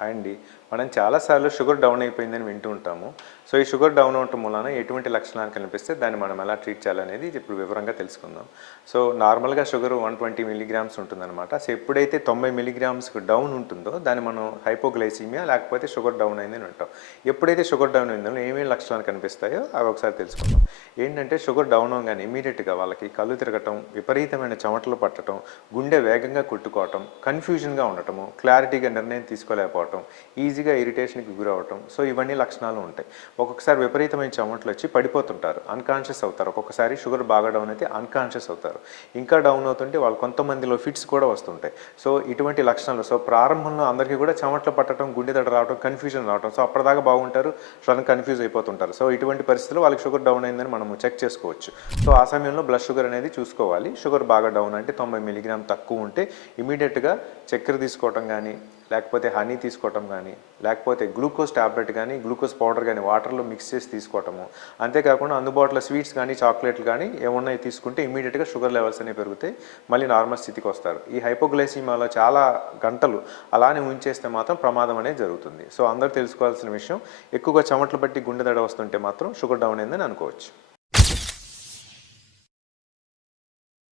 Hi అండి. మనం చాలాసార్లు షుగర్ డౌన్ అయిపోయిందని వింటూ ఉంటాము. సో ఈ షుగర్ డౌన్ అవటం వలన ఎటువంటి లక్షణాలు కనిపిస్తే దాన్ని మనం ఎలా ట్రీట్ చేయాలనేది ఇప్పుడు వివరంగా తెలుసుకుందాం. సో నార్మల్గా షుగర్ వన్ ట్వంటీ మిలీగ్రామ్స్ ఉంటుందన్నమాట. సో ఎప్పుడైతే తొంభై మిలీగ్రామ్స్కి డౌన్ ఉంటుందో దాన్ని మనం హైపోగ్లైసీమియా లేకపోతే షుగర్ డౌన్ అయిందని అంటాం. ఎప్పుడైతే షుగర్ డౌన్ అయిందో ఏమేమి లక్షణాలు కనిపిస్తాయో అవి ఒకసారి తెలుసుకుందాం. ఏంటంటే షుగర్ డౌన్ అవగానే ఇమీడియట్గా వాళ్ళకి కళ్ళు తిరగటం విపరీతమైన చెమటలు పట్టడం గుండె వేగంగా కొట్టుకోవటం కన్ఫ్యూజన్గా ఉండటము క్లారిటీగా నిర్ణయం తీసుకోలేకపోవటం ఈజీగా ఇరిటేషన్కి గురవటం సో ఇవన్నీ లక్షణాలు ఉంటాయి. ఒక్కొక్కసారి విపరీతమైన చెమటలు వచ్చి పడిపోతుంటారు అన్కాన్షియస్ అవుతారు. ఒక్కొక్కసారి షుగర్ బాగా డౌన్ అయితే అన్కాన్షియస్ అవుతారు. ఇంకా డౌన్ అవుతుంటే వాళ్ళు కొంతమందిలో ఫిట్స్ కూడా వస్తుంటాయి. సో ఇటువంటి లక్షణాలు సో ప్రారంభంలో అందరికీ కూడా చెమటలు పట్టడం గుండె దడ రావడం కన్ఫ్యూజన్ రావడం సో అప్పటిదాకా బాగుంటారు సడన్ కన్ఫ్యూజ్ అయిపోతుంటారు. సో ఇటువంటి పరిస్థితుల్లో వాళ్ళకి షుగర్ డౌన్ అయిందని మనము చెక్ చేసుకోవచ్చు. సో ఆ సమయంలో బ్లడ్ షుగర్ అనేది చూసుకోవాలి. షుగర్ బాగా డౌన్ అంటే తొంభై మిలిగ్రామ్ తక్కువ ఉంటే ఇమీడియట్గా చక్కెర తీసుకోవటం కానీ లేకపోతే హనీ తీసుకోవటం కానీ లేకపోతే గ్లూకోజ్ టాబ్లెట్ కానీ గ్లూకోజ్ పౌడర్ కానీ వాటర్లో మిక్స్ చేసి తీసుకోవటము. అంతేకాకుండా అందుబాటులో స్వీట్స్ కానీ చాక్లెట్లు కానీ ఏమున్నాయి తీసుకుంటే ఇమీడియట్గా షుగర్ లెవెల్స్ అనేవి పెరుగుతాయి మళ్ళీ నార్మల్ స్థితికి వస్తారు. ఈ హైపోగ్లైసీమాలో చాలా గంటలు అలానే ఉంచేస్తే మాత్రం ప్రమాదం అనేది జరుగుతుంది. సో అందరూ తెలుసుకోవాల్సిన విషయం ఎక్కువగా చెమట్లు బట్టి గుండె దడ వస్తుంటే మాత్రం షుగర్ డౌన్ అయిందని అనుకోవచ్చు.